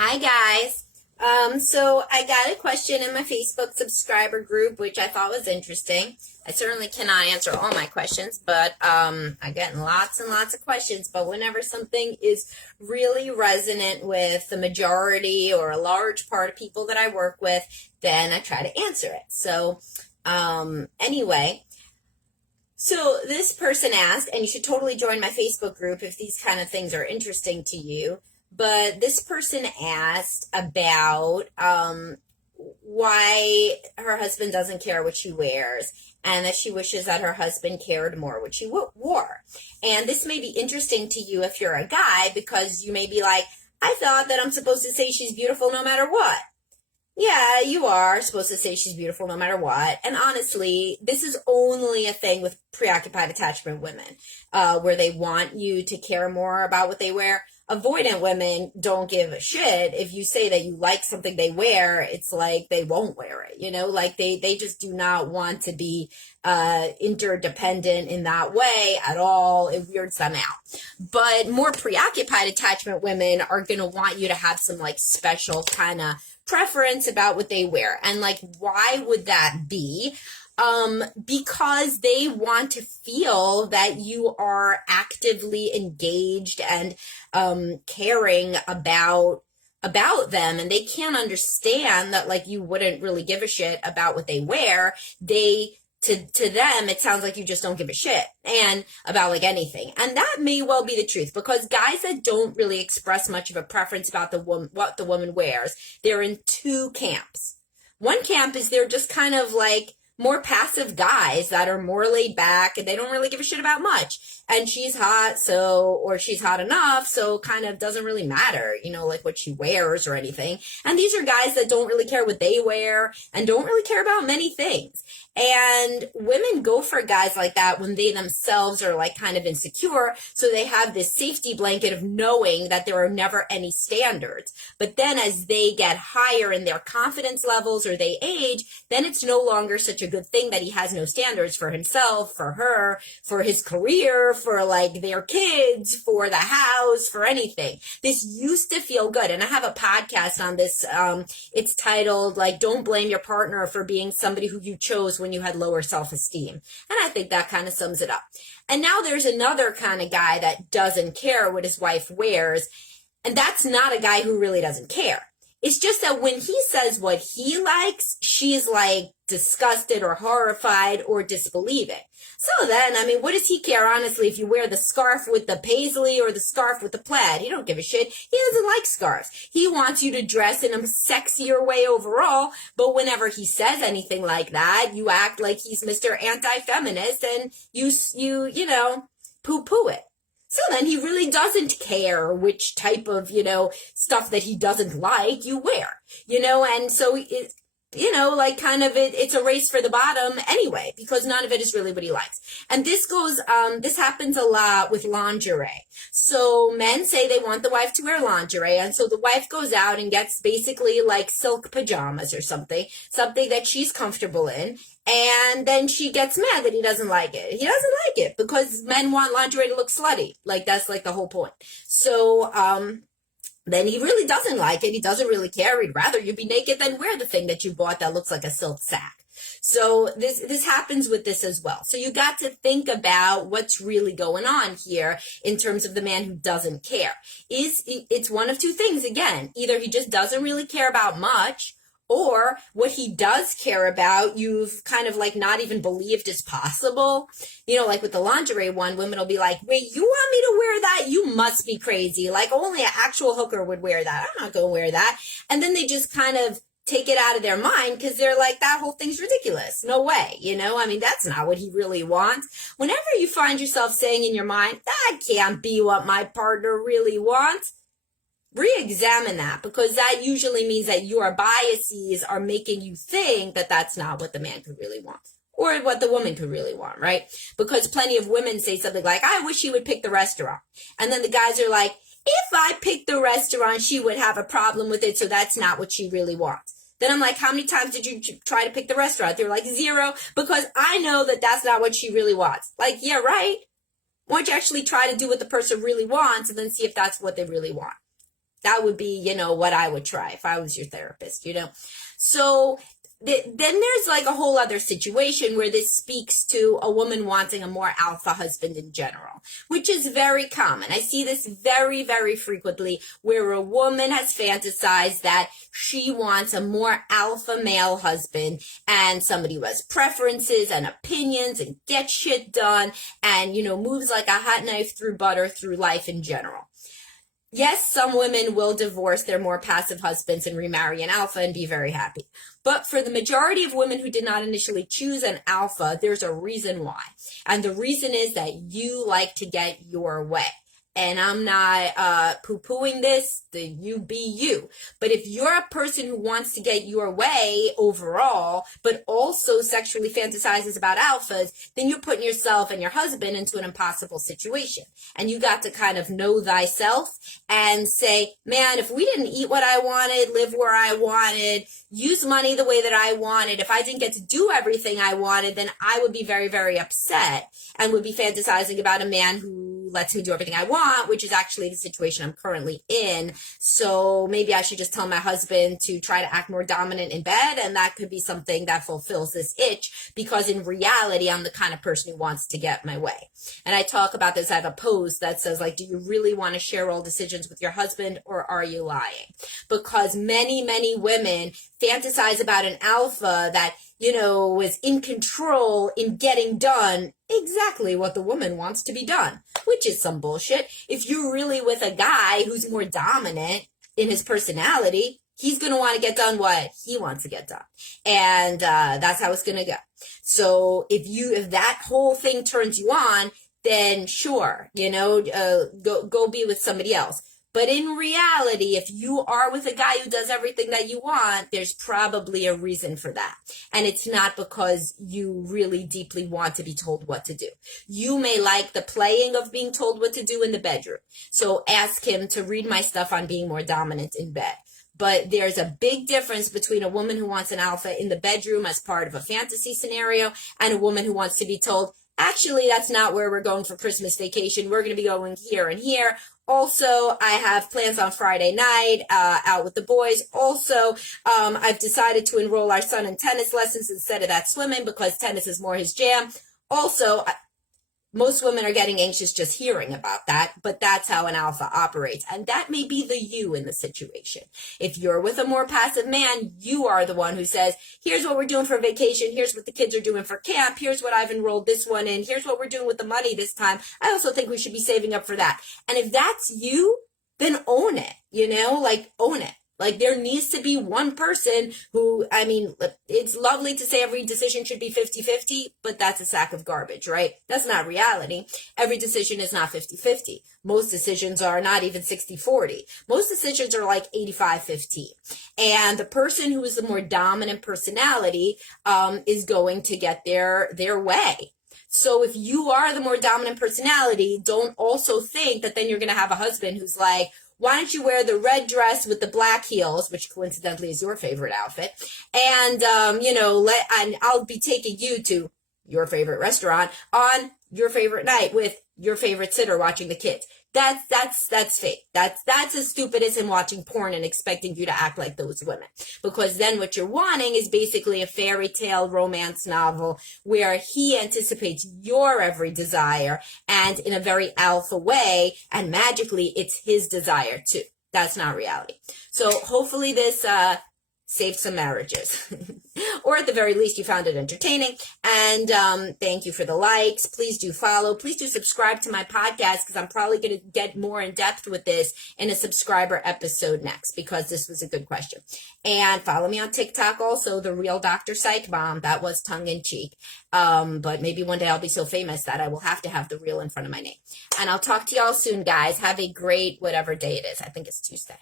Hi guys. So I got a question in my Facebook subscriber group, which I thought was interesting. I certainly cannot answer all my questions, but I get lots and lots of questions. But whenever something is really resonant with the majority or a large part of people that I work with, then I try to answer it. So anyway, so this person asked, and you should totally join my Facebook group if these kind of things are interesting to you. But this person asked about why her husband doesn't care what she wears, and that she wishes that her husband cared more what she wore. And this may be interesting to you if you're a guy, because you may be like, I thought that I'm supposed to say she's beautiful no matter what. Yeah, you are supposed to say she's beautiful no matter what. And honestly, this is only a thing with preoccupied attachment women, where they want you to care more about what they wear. Avoidant women don't give a shit. If you say that you like something they wear, it's like they won't wear it, like they just do not want to be interdependent in that way at all. It weirds them out. But more preoccupied attachment women are going to want you to have some like special kind of preference about what they wear. And like, why would that be? Because they want to feel that you are actively engaged and caring about them, and they can't understand that like you wouldn't really give a shit about what they wear. To them, it sounds like you just don't give a shit and about like anything. And that may well be the truth, because guys that don't really express much of a preference about what the woman wears, they're in two camps. One camp is they're just kind of like more passive guys that are more laid back and they don't really give a shit about much. And she's hot, or she's hot enough, so kind of doesn't really matter, like what she wears or anything. And these are guys that don't really care what they wear and don't really care about many things. And women go for guys like that when they themselves are like kind of insecure. So they have this safety blanket of knowing that there are never any standards. But then as they get higher in their confidence levels or they age, then it's no longer such a good thing that he has no standards for himself, for her, for his career, for like their kids, for the house, for anything. This used to feel good. And I have a podcast on this. It's titled like, Don't Blame Your Partner for Being Somebody Who You Chose When You Had Lower Self-Esteem. And I think that kind of sums it up. And now there's another kind of guy that doesn't care what his wife wears. And that's not a guy who really doesn't care. It's just that when he says what he likes, she's like disgusted or horrified or disbelieving. So then, what does he care, honestly, if you wear the scarf with the paisley or the scarf with the plaid? He don't give a shit. He doesn't like scarves. He wants you to dress in a sexier way overall, but whenever he says anything like that, you act like he's Mr. Anti-Feminist and you poo-poo it. So then he really doesn't care which type of, stuff that he doesn't like you wear, and so it's a race for the bottom anyway, because none of it is really what he likes. And this happens a lot with lingerie. So men say they want the wife to wear lingerie, and so the wife goes out and gets basically like silk pajamas or something that she's comfortable in. And then she gets mad that he doesn't like it. He doesn't like it because men want lingerie to look slutty. Like, that's like the whole point. So, then he really doesn't like it. He doesn't really care. He'd rather you be naked than wear the thing that you bought that looks like a silk sack. So this happens with this as well. So you got to think about what's really going on here in terms of the man who doesn't care. It's one of two things again. Either he just doesn't really care about much, or what he does care about, you've kind of like not even believed is possible. Like with the lingerie one, women will be like, wait, you want me to wear that? You must be crazy. Like only an actual hooker would wear that. I'm not going to wear that. And then they just kind of take it out of their mind because they're like, that whole thing's ridiculous. No way. That's not what he really wants. Whenever you find yourself saying in your mind, that can't be what my partner really wants, re-examine that, because that usually means that your biases are making you think that that's not what the man could really want or what the woman could really want, right? Because plenty of women say something like, I wish he would pick the restaurant. And then the guys are like, if I picked the restaurant, she would have a problem with it, so that's not what she really wants. Then I'm like, how many times did you try to pick the restaurant? They're like, 0, because I know that that's not what she really wants. Like, yeah, right? Why don't you actually try to do what the person really wants and then see if that's what they really want? That would be, what I would try if I was your therapist. So then there's like a whole other situation where this speaks to a woman wanting a more alpha husband in general, which is very common. I see this very, very frequently where a woman has fantasized that she wants a more alpha male husband and somebody who has preferences and opinions and gets shit done and, moves like a hot knife through butter through life in general. Yes, some women will divorce their more passive husbands and remarry an alpha and be very happy. But for the majority of women who did not initially choose an alpha, there's a reason why. And the reason is that you like to get your way. And I'm not poo-pooing this, you be you. But if you're a person who wants to get your way overall, but also sexually fantasizes about alphas, then you're putting yourself and your husband into an impossible situation. And you got to kind of know thyself and say, man, if we didn't eat what I wanted, live where I wanted, use money the way that I wanted, if I didn't get to do everything I wanted, then I would be very, very upset and would be fantasizing about a man who lets me do everything I want, which is actually the situation I'm currently in. So maybe I should just tell my husband to try to act more dominant in bed, and that could be something that fulfills this itch, because in reality, I'm the kind of person who wants to get my way. And I talk about this. I have a post that says, like, do you really want to share all decisions with your husband, or are you lying? Because many, many women fantasize about an alpha that, is in control in getting done exactly what the woman wants to be done, which is some bullshit. If you're really with a guy who's more dominant in his personality, he's going to want to get done what he wants to get done. And that's how it's going to go. So if that whole thing turns you on, then sure, go be with somebody else. But in reality, if you are with a guy who does everything that you want, there's probably a reason for that. And it's not because you really deeply want to be told what to do. You may like the playing of being told what to do in the bedroom. So ask him to read my stuff on being more dominant in bed. But there's a big difference between a woman who wants an alpha in the bedroom as part of a fantasy scenario and a woman who wants to be told, actually, that's not where we're going for Christmas vacation. We're going to be going here and here. Also, I have plans on Friday night out with the boys. Also, I've decided to enroll our son in tennis lessons instead of that swimming because tennis is more his jam. Also, most women are getting anxious just hearing about that, but that's how an alpha operates. And that may be the you in the situation. If you're with a more passive man, you are the one who says, here's what we're doing for vacation. Here's what the kids are doing for camp. Here's what I've enrolled this one in. Here's what we're doing with the money this time. I also think we should be saving up for that. And if that's you, then own it, own it. Like, there needs to be one person who, it's lovely to say every decision should be 50-50, but that's a sack of garbage, right? That's not reality. Every decision is not 50-50. Most decisions are not even 60-40. Most decisions are like 85-15. And the person who is the more dominant personality is going to get their way. So if you are the more dominant personality, don't also think that then you're going to have a husband who's like, why don't you wear the red dress with the black heels, which coincidentally is your favorite outfit, and, and I'll be taking you to your favorite restaurant on your favorite night with your favorite sitter watching the kids. That's fake. That's as stupid as him watching porn and expecting you to act like those women. Because then what you're wanting is basically a fairy tale romance novel where he anticipates your every desire and in a very alpha way, and magically it's his desire too. That's not reality. So hopefully this saved some marriages. Or at the very least, you found it entertaining. And thank you for the likes. Please do follow. Please do subscribe to my podcast, because I'm probably going to get more in depth with this in a subscriber episode next, because this was a good question. And follow me on TikTok also, The Real Dr. Psych Mom. That was tongue in cheek. But maybe one day I'll be so famous that I will have to have the real in front of my name. And I'll talk to y'all soon, guys. Have a great whatever day it is. I think it's Tuesday.